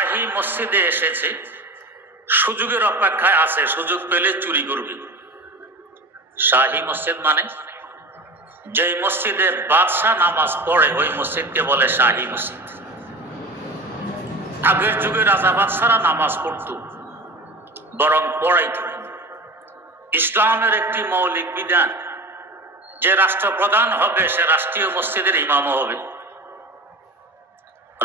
শাহী মসজিদে এসেছে, সুযোগের অপেক্ষায় আছে, সুযোগ পেলে চুরি করবে। শাহী মসজিদ মানে যে মসজিদে বাদশাহ নামাজ পড়ে ওই মসজিদকে বলে শাহী মসজিদ। আগের যুগে রাজা বাদশারা নামাজ পড়ত, বরং পড়াইত। ইসলামের একটি মৌলিক বিধান, যে রাষ্ট্রপ্রধান হবে সে রাষ্ট্রীয় মসজিদের ইমামও হবে।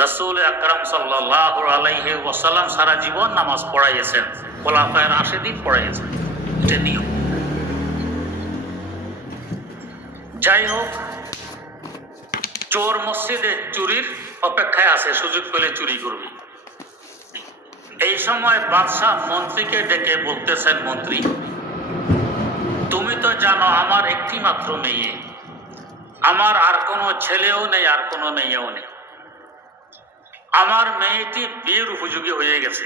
রাসূল আকরাম সাল্লাল্লাহু আলাইহি ওয়াসাল্লাম সারা জীবন নামাজ পড়াইয়েছেন, খোলাফায়ে রাশিদিন পড়াইয়েছেন, এটা নিয়ম। যাই হোক, চোর মসজিদে চুরির অপেক্ষায় আছে, সুযোগ পেলে চুরি করবে। এই সময় বাদশাহ মন্ত্রীকে ডেকে বলতেছেন, মন্ত্রী তুমি তো জানো আমার একটি মাত্র মেয়ে, আমার আর কোনো ছেলেও নেই, আর কোনো মেয়েও নেই। আমার মেয়েটি বিয়ের উপযোগী হয়ে গেছে।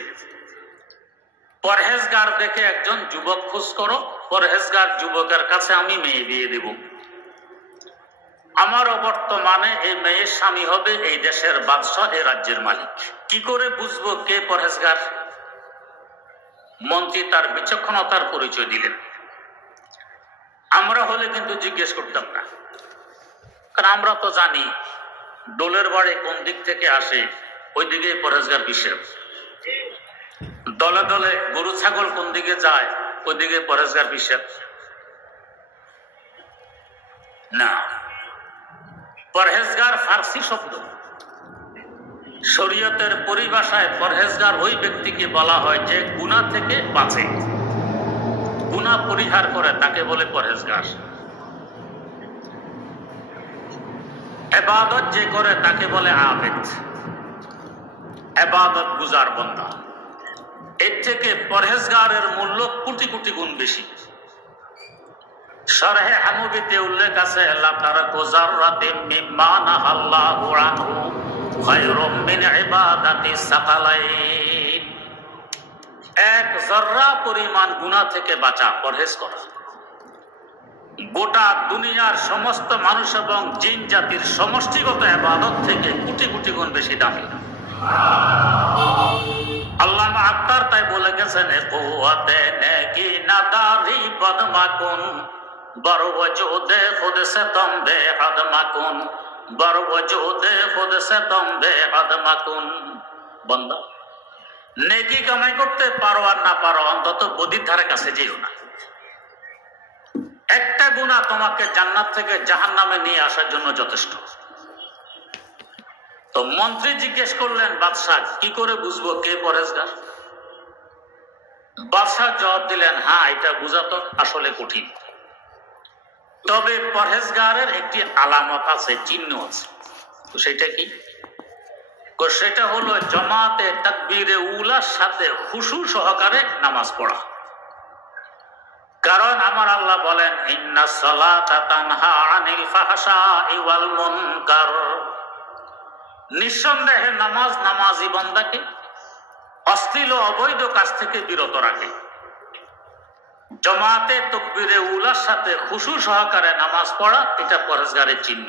পরহেজগার দেখে একজন যুবক খোঁজ করো, পরহেজগার যুবকের কাছে আমি মেয়ে দিয়ে দেব। আমার বর্তমানে এই মেয়ের স্বামী হবে এই দেশের বাদশাহ, এই রাজ্যের মালিক। কি করে বুঝবো কে পরহেজগার? মন্ত্রী তার বিচক্ষণতার পরিচয় দিলেন। আমরা হলে কিন্তু জিজ্ঞেস করতাম না, কারণ আমরা তো জানি ডোলের বাড়ি কোন দিক থেকে আসে ওই দিকে পরহেজগার পিছে, দলে দলে গরু ছাগল কোন দিকে যায় ওই দিকে পরহেজগার পিছে না। পরহেজগার ফার্সি শব্দ, শরীয়তের পরিভাষায় পরহেজগার ওই ব্যক্তিকে বলা হয় যে গুনাহ থেকে বাঁচে, গুনাহ পরিহার করে, তাকে বলে পরহেজগার। ইবাদত যে করে তাকে বলে আবেদ, ইবাদত গুজার বান্দা। এর থেকে পরহেজগারের মূল্য কোটি কোটি গুণ বেশি। শরহে হামুবিতে উল্লেখ আছে, লা তারাকু যাররাতিন মিম্মা নাহাল্লাহু আনহু খায়রুম মিন ইবাদাতি সাকালাইন। এক জররা পরিমাণ গুনাহ থেকে বাঁচা, পরহেজ করা, গোটা দুনিয়ার সমস্ত মানুষ এবং জিন জাতির সমষ্টিগত ইবাদত থেকে কোটি কোটি গুণ বেশি দামি। আল্লামা আক্তার তাই বলে গেছেন, কুওয়াতে নেকি নাদারি বদমাকুন बर वजूद खुद से तुम बेहद मकुन, बर वजूद खुद से तुम बेहद मकुन। बंदा नेकी कमाई करते पारो আর না পারো, অন্তত বদির ধারে কাছে যেও না। একটা গুনাহ তোমাকে জান্নাত থেকে জাহান্নামে নিয়ে আসার জন্য যথেষ্ট। তো মন্ত্রী জিজ্ঞেস করলেন, বাদশাহ কি করে বুঝবো কে পরহেজগার? বাদশাহ জবাব দিলেন, হ্যাঁ এটা বোঝা তো আসলে কঠিন, তবে পরহেজগারের একটি আলামত আছে, চিহ্ন আছে। তো সেটা কি? সেটা হলো জামাতে তাকবীরে উলার সাথে খুশু সহকারে নামাজ পড়া। কারণ আমার আল্লাহ বলেন, ইন্নাস সালাতা তানহা আনিল ফাহশাই ওয়াল মুনকার। নিঃসন্দেহে নামাজ নামাজি বান্দাকে অশ্লীল অবৈধ কাজ থেকে বিরত রাখে। জামাতে তাকবীরে উলার সাথে খুশু সহকারে নামাজ পড়া, এটা পরহেজগারের চিহ্ন।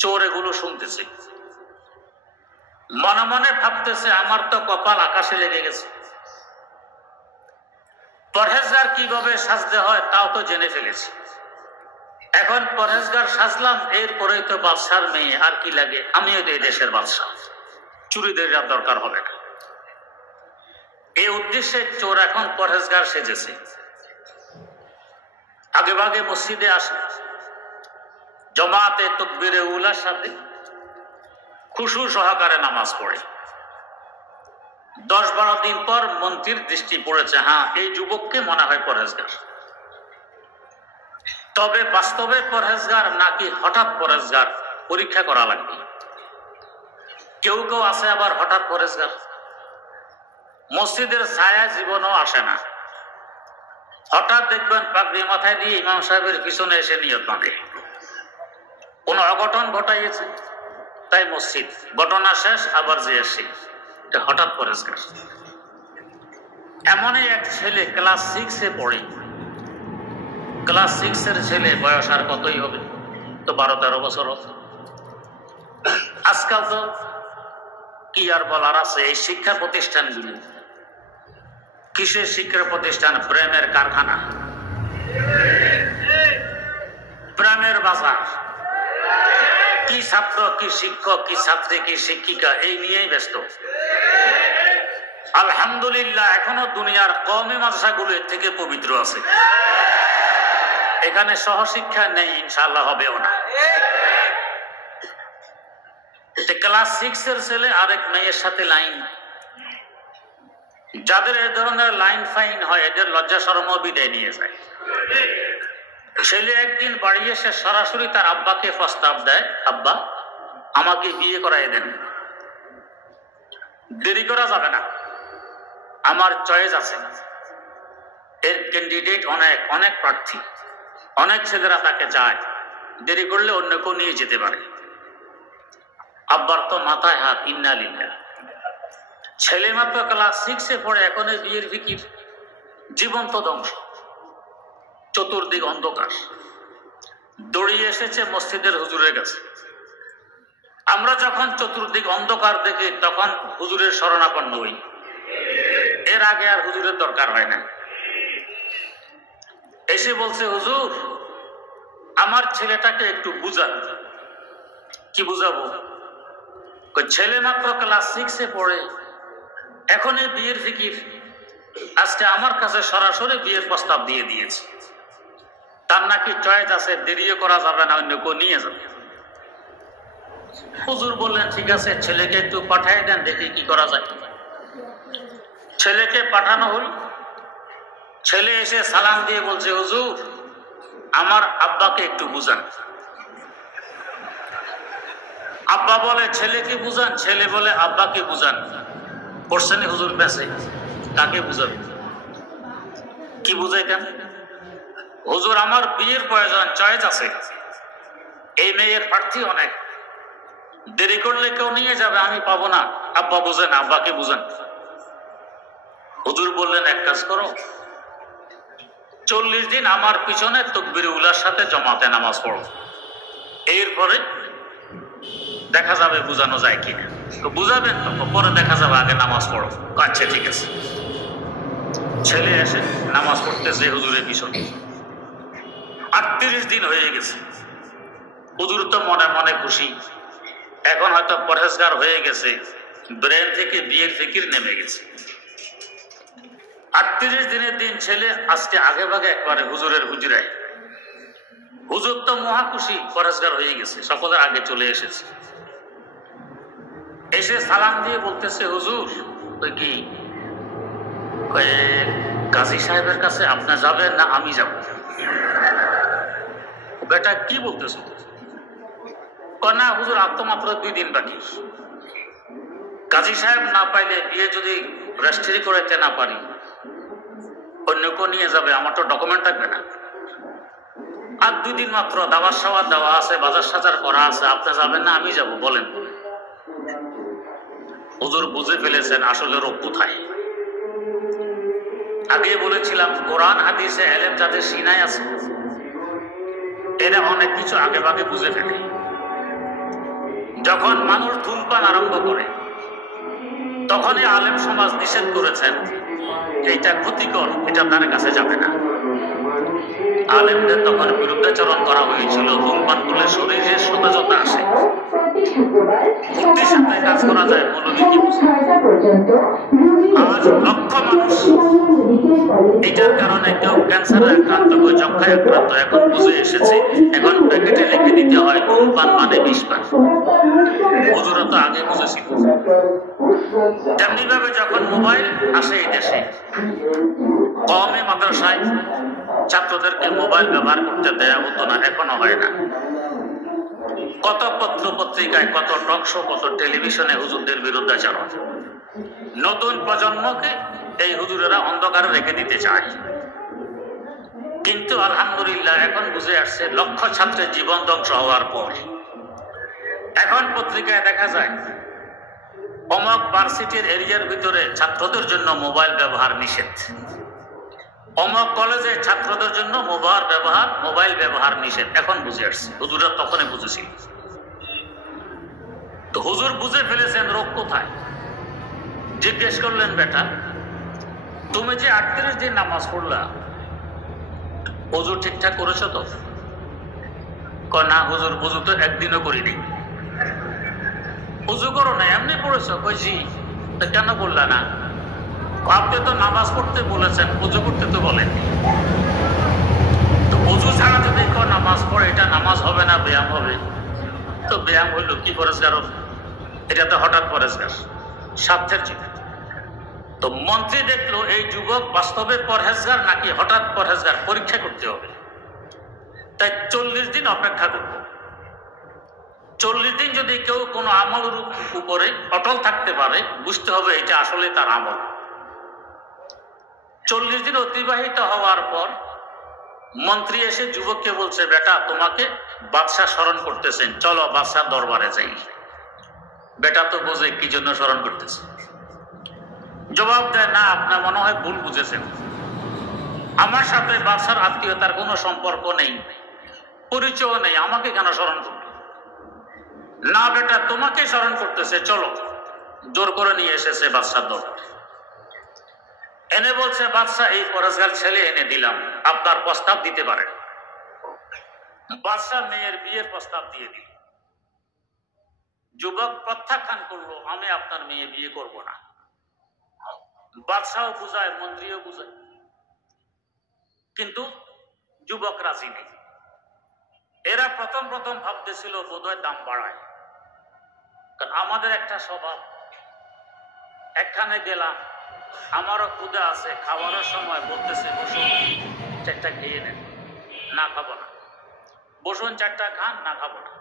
চোর এগুলো শুনতেছে, মনে মনে ভাবতেছে আমার তো কপাল আকাশে লেগে গেছে। পরহেজগার কিভাবে সাজতে হয় তাও তো জেনে ফেলেছি, এখন পরহেজগার সাজলাম, এরপরেই তো বাদশার মেয়ে, আর কি লাগে, আমিও তো এই দেশের বাদশাহ, চুরিদের দরকার হবে না। এই উদ্দেশ্যে চোর এখন পরহেজগার সেজেছে। আগে ভাগে মসজিদে আসে, জামাতে তাকবীরে উলার সাথে খুশু সহকারে নামাজ পড়ে। 10-12 দিন পর মন্ত্রীর দৃষ্টি পড়েছে, হ্যাঁ এই যুবককে মনে হয় পরহেজগার। তবে বাস্তবে পরহেজগার নাকি হঠাৎ পরহেজগার, পরীক্ষা করা লাগবে। কেউ কেউ আছে আবার হঠাৎ পরহেজগার, মসজিদের ছায়া জীবনও আসে না, হঠাৎ দেখবেন পাগড়ি মাথায় দিয়ে ইমাম সাহেবের পিছনে এসে নিয়ত বাঁধে, কোন অঘটন ঘটাইয়েছে তাই মসজিদ, ঘটনা শেষ আবার যে আসে, এটা হঠাৎ পরহেজগার। এমনই এক ছেলে ক্লাস 6-এ পড়ে। ক্লাস 6-এর ছেলে, বয়স আর কতই হবে, তো 12-13 বছর হবে। আজকাল তো কি আর বলার আছে। এই শিক্ষা প্রতিষ্ঠানগুলি কিসের শিক্ষা প্রতিষ্ঠান? প্রেমের কারখানা, প্রেমের বাজার। কি ছাত্র, কি শিক্ষক, কি ছাত্রী, কি শিক্ষিকা, এই নিয়েই ব্যস্ত। আলহামদুলিল্লাহ এখনো দুনিয়ার কওমি মাদ্রাসাগুলো এর থেকে পবিত্র আছে। এখানে সহশিক্ষা নেই, ইনশাআল্লাহ হবেও না। ক্লাস 6 এর ছেলে আরেক মেয়ের সাথে লাইন। যাদের এই ধরনের লাইন ফাইন হয় এদের লজ্জা শরম বিদায় নিয়ে যায়। ছেলে একদিন বাড়ি এসে সরাসরি তার আব্বাকে প্রস্তাব দেয়, আব্বা আমাকে বিয়ে করাই দেন, দেরি করা যাবে না, আমার চয়েস আছে। এর ক্যান্ডিডেট অনেক অনেক প্রার্থী, অনেক ছেলেরা তাকে চায়, দেরি করলে অন্য কেউ নিয়ে যেতে পারে। আব্বার তো মাথায় হাত, ইন্না লিল্লাহ। ছেলে মাত্র ক্লাস 6 এ পড়ে, এখন বিয়ের ফিকির, জীবন্ত ধ্বংস, চতুর্দিক অন্ধকার। দৌড়িয়ে এসেছে মসজিদের হুজুরের কাছে। আমরা যখন চতুর্দিক অন্ধকার দেখি তখন হুজুরের শরণাপন্ন হই, এর আগে আর হুজুরের দরকার হয় না। এসে বলছে, হুজুর আমার ছেলেটাকে একটু বুঝান। কি বুঝাবো? ছেলে মাত্র ক্লাস 6 এ পড়ে, এখন এই বিয়ের ফিকির, আজকে আমার কাছে সরাসরি বিয়ের প্রস্তাব দিয়ে দিয়েছে, তার নাকি চয়েস আছে, দেরিও করা যাবে না, অন্য কেউ নিয়ে যাবে। হুজুর বললেন ঠিক আছে, ছেলেকে একটু পাঠিয়ে দেন, দেখি কি করা যায়। ছেলেকে পাঠানো হল। ছেলে এসে সালাম দিয়ে বলছে, হুজুর আমার আব্বাকে একটু বুঝান। আব্বা বলে ছেলেকে বুঝান, ছেলে বলে আব্বাকে বুঝান। করছেন হুজুর বেঁচে, কাকে বুঝাবে? কি বুঝাইতেন? হুজুর আমার বিয়ের প্রয়োজন, চয়েস আছে, এই মেয়ের প্রার্থী অনেক, দেরি করলে কেউ নিয়ে যাবে, আমি পাবো না, আব্বা বুঝেন, আব্বাকে বুঝান। হুজুর বললেন এক কাজ করো, 40 দিন আমার পিছনে তাকবীর উলার সাথে জমাতে নামাজ পড়ো, এরপরে দেখা যাবে বুঝানো যায় কিনা। তো বুঝাবেন তো, পরে দেখা যাবে, আগে নামাজ পড়ো। আচ্ছা ঠিক আছে। ছেলে এসে নামাজ পড়তেছে হুজুরের পিছনে। 38 দিন হয়ে গেছে। হুজুর তো মনে মনে খুশি, এখন হয়তো পরহেজগার হয়ে গেছে, ব্রেন থেকে বিয়ের ফিকির নেমে গেছে। 38 দিনের দিন ছেলে আজকে আগে ভাগে একবারে হুজুরের হুজরায়। হুজুর তো মহা খুশি, পরহেজগার হয়ে গেছে, সকলের আগে চলে এসেছে। এসে সালাম দিয়ে বলতেছে, হুজুর ওই কি কাজী সাহেবের কাছে আপনি যাবেন না আমি যাব? বেটা কি বলতেছো? না হুজুর আর তো মাত্র 2 দিন বাকি, কাজী সাহেব না পাইলে বিয়ে যদি রেজিস্ট্রি করাইতে না পারি অন্য কেউ নিয়ে যাবে, আমার তো ডকুমেন্ট থাকবে না। আর 2 দিন মাত্র, দাবার সাবার দেওয়া আছে, বাজার সাজার করা আছে, আপনি যাবেন না আমি যাব, বলেন। হুজুর বুঝে ফেলেছেন আসলে রোগ কোথায়। আগে বলেছিলাম কোরআন হাদিসে এলেম যাদের সিনায় আছে এরা অনেক কিছু আগে ভাগে বুঝে ফেলে। যখন মানুষ ধূমপান আরম্ভ করে তখনই আলেম সমাজ নিষেধ করেছেন এটা ক্ষতিকর, এটা তার কাছে যাবে না। আলেমদের তখন বিরুদ্ধাচরণ করা হয়েছিল, ধূমপান করলে শরীরে সতেজতা আসে, বুদ্ধির সাথে কাজ করা যায়। আজ লক্ষ মানুষ এটার কারণে কেউ ক্যান্সারে আক্রান্ত, কেউ যক্ষায় আক্রান্ত, এখন বুঝে এসেছে। এখন প্যাকেটে লিখে দিতে হয় ধূমপান মানে 20 বার। হুজুরা তো আগে বুঝেছিল। তেমনি ভাবে যখন মোবাইল আসে এই দেশে, কওমি মাদ্রাসায় ছাত্রদেরকে মোবাইল ব্যবহার করতে দেয়া হতো না, এখনো হয় না। কত পত্র পত্রিকায়, কত টক শো, কত টেলিভিশনে হুজুরদের বিরুদ্ধাচরণ। নতুন প্রজন্মকে এই হুজুরেরা অন্ধকারে রেখে দিতে চায়। কিন্তু আলহামদুলিল্লাহ এখন বুঝে আসছে, লক্ষ ছাত্রের জীবন ধ্বংস হওয়ার পর এখন পত্রিকায় দেখা যায় অমক ভার্সিটির এরিয়ার ভিতরে ছাত্রদের জন্য মোবাইল ব্যবহার নিষেধ, অমক কলেজে ছাত্রদের জন্য মোবাইল ব্যবহার নিষেধ। এখন বুঝে আসছে, হুজুররা তখনই বুঝেছিল। তো হুজুর বুঝে ফেলেছেন রোগ কোথায়। জিজ্ঞেস করলেন, বেটা তুমি যে 38 দিন নামাজ পড়লা, ওযু ঠিকঠাক করেছো তো? কয়, না হুজুর, ওযু তো একদিনও করিনি। ওযু করো না, এমনি পড়েছো? কই, জি। তা কেন বললা না? আপনি তো নামাজ পড়তে বলেছেন, ওযু করতে তো বলেন। তো ওযু ছাড়া যদি কেউ নামাজ পড়ে, এটা নামাজ হবে না, ব্যায়াম হবে? তো ব্যায়াম হইল কি পরেজগার? এটা তো হঠাৎ পরেজগার, স্বার্থের জন্য। তো মন্ত্রী দেখলো এই যুবক বাস্তবে পরহেজগার নাকি হঠাৎ পরহেজগার, পরীক্ষা করতে হবে। তাই 40 দিন অপেক্ষা করব। 40 দিন যদি কেউ কোনো আমলের উপরে অটল থাকতে পারে, বুঝতে হবে এটা আসলে তার আমল। 40 দিন অতিবাহিত হওয়ার পর মন্ত্রী এসে যুবককে বলছে, বেটা তোমাকে বাদশাহ স্মরণ করতেছেন, চলো বাদশাহ দরবারে যাই। বেটা তো বোঝে কি জন্য স্মরণ করতেছে। জবাব দেয়, না আপনার মনে হয় ভুল বুঝেছেন, আমার সাথে বাদশার আত্মীয়তার কোনো সম্পর্ক নেই, পরিচয় নেই, আমাকে কেন স্মরণ করবে? না বেটা তোমাকে স্মরণ করতেছে, চলো। জোর করে নিয়ে এসেছে বাদশার দরবারে। এনে বলছে, বাদশাহ এই পরেজগার ছেলে এনে দিলাম, আপনার প্রস্তাব দিতে পারেন। বাদশাহ মেয়ের বিয়ের প্রস্তাব দিয়ে দিল। যুবক প্রত্যাখ্যান করলো, আমি আপনার মেয়ে বিয়ে করব না। বাদশাহ বুঝায়, মন্ত্রীও বুঝায়, কিন্তু যুবক রাজি নেই। এরা প্রথম প্রথম ভাবতেছিল বোধহয় দাম বাড়ায়, কারণ আমাদের একটা স্বভাব, একখানে গেলাম, আমারও ক্ষুধা আছে, খাবারের সময় বলতেছে বসুন চারটা খেয়ে নেন, না খাবো না। বসুন চারটা খান, না খাবো না।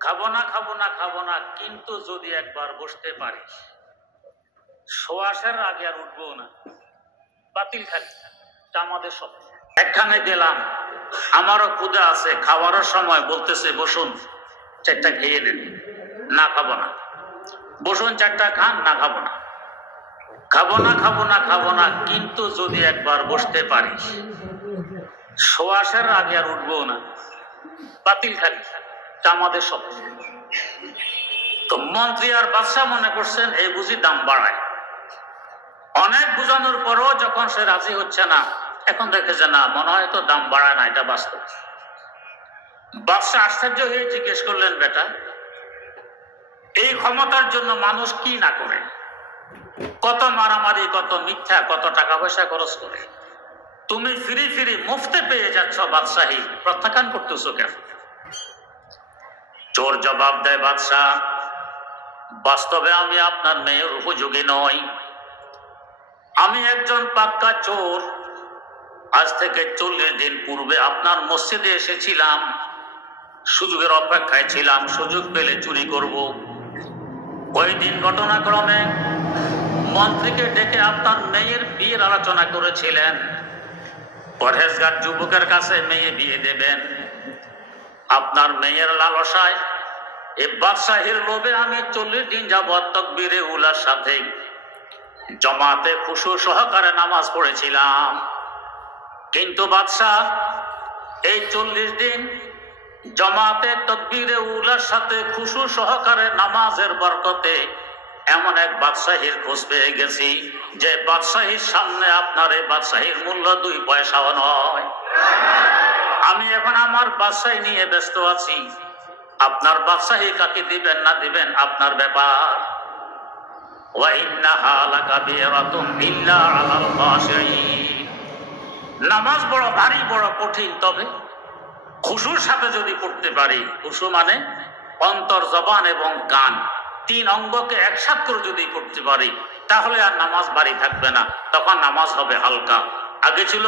খাবো না, খাবো না, খাবো না, কিন্তু যদি একবার বসতে পারি, শোয়াশের আগে আর উঠবো না, বাতিল খালি। তা আমাদের সব। একখানে গেলাম, আমারও ক্ষুধা আছে, খাবারের সময় বলতেছে বসুন চারটা খেয়ে নেন, না খাবো না। বসুন চারটা খান, না খাবো না। খাবো না, খাবো না, খাবো না, কিন্তু যদি একবার বসতে পারি, শোয়াশের আগে আর উঠবো না, বাতিল খালি। তা আমাদের সব। তো মন্ত্রী আর বাদশাহ মনে করছেন এই বুঝি দাম বাড়ায়। অনেক বুঝানোর পরও যখন সে রাজি হচ্ছে না, এখন দেখে যে না, মনে হয় তো দাম বাড়ায় না, এটা বাস্তব। বাদশাহ আশ্চর্য হয়ে জিজ্ঞেস করলেন, বেটা এই ক্ষমতার জন্য মানুষ কি না করে, কত মারামারি, কত মিথ্যা, কত টাকা পয়সা খরচ করে, তুমি ফিরি ফিরি মুফতে পেয়ে যাচ্ছ বাদশাহী, প্রত্যাখ্যান করতেছো কেন? চোর জবাব দেয়, বাদশাহ বাস্তবে আমি আপনার মেয়ের উপযোগী নই, আমি একজন পাক্কা চোর। আজ থেকে 40 দিন পূর্বে আপনার মসজিদে এসেছিলাম, সুযোগের অপেক্ষায় ছিলাম, সুযোগ পেলে চুরি করব। ওই দিন ঘটনাক্রমে মন্ত্রীকে ডেকে আপনার মেয়ের বিয়ের আলোচনা করেছিলেন, পরহেজগার যুবকের কাছে মেয়ে বিয়ে দেবেন। আপনার মেয়ের লালসায়, এই বাদশাহীর লোভে আমি 40 দিন যাবত তাকবীরে উলার সাথে জমাতে খুশু সহকারে নামাজ পড়েছিলাম। কিন্তু বাদশাহ এই 40 দিন জমাতে তাকবীরে উলার সাথে খুশু সহকারে নামাজের বরকতে এমন এক বাদশাহীর খোঁজ পেয়ে গেছি, যে বাদশাহীর সামনে আপনার এই বাদশাহীর মূল্য 2 পয়সাও নয়। আমি এখন আমার বাদশাহী নিয়ে ব্যস্ত আছি, আপনার বাদশাহী কাকে দিবেন না দিবেন আপনার ব্যাপার। নামাজ বড় ভারী, বড় কঠিন, তবে খুশুর সাথে যদি পড়তে পারি, খুশু মানে অন্তর, জবান এবং কান, 3 অঙ্গকে একসাথে করে যদি করতে পারি, তাহলে আর নামাজ ভারী থাকবে না, তখন নামাজ হবে হালকা। আগে ছিল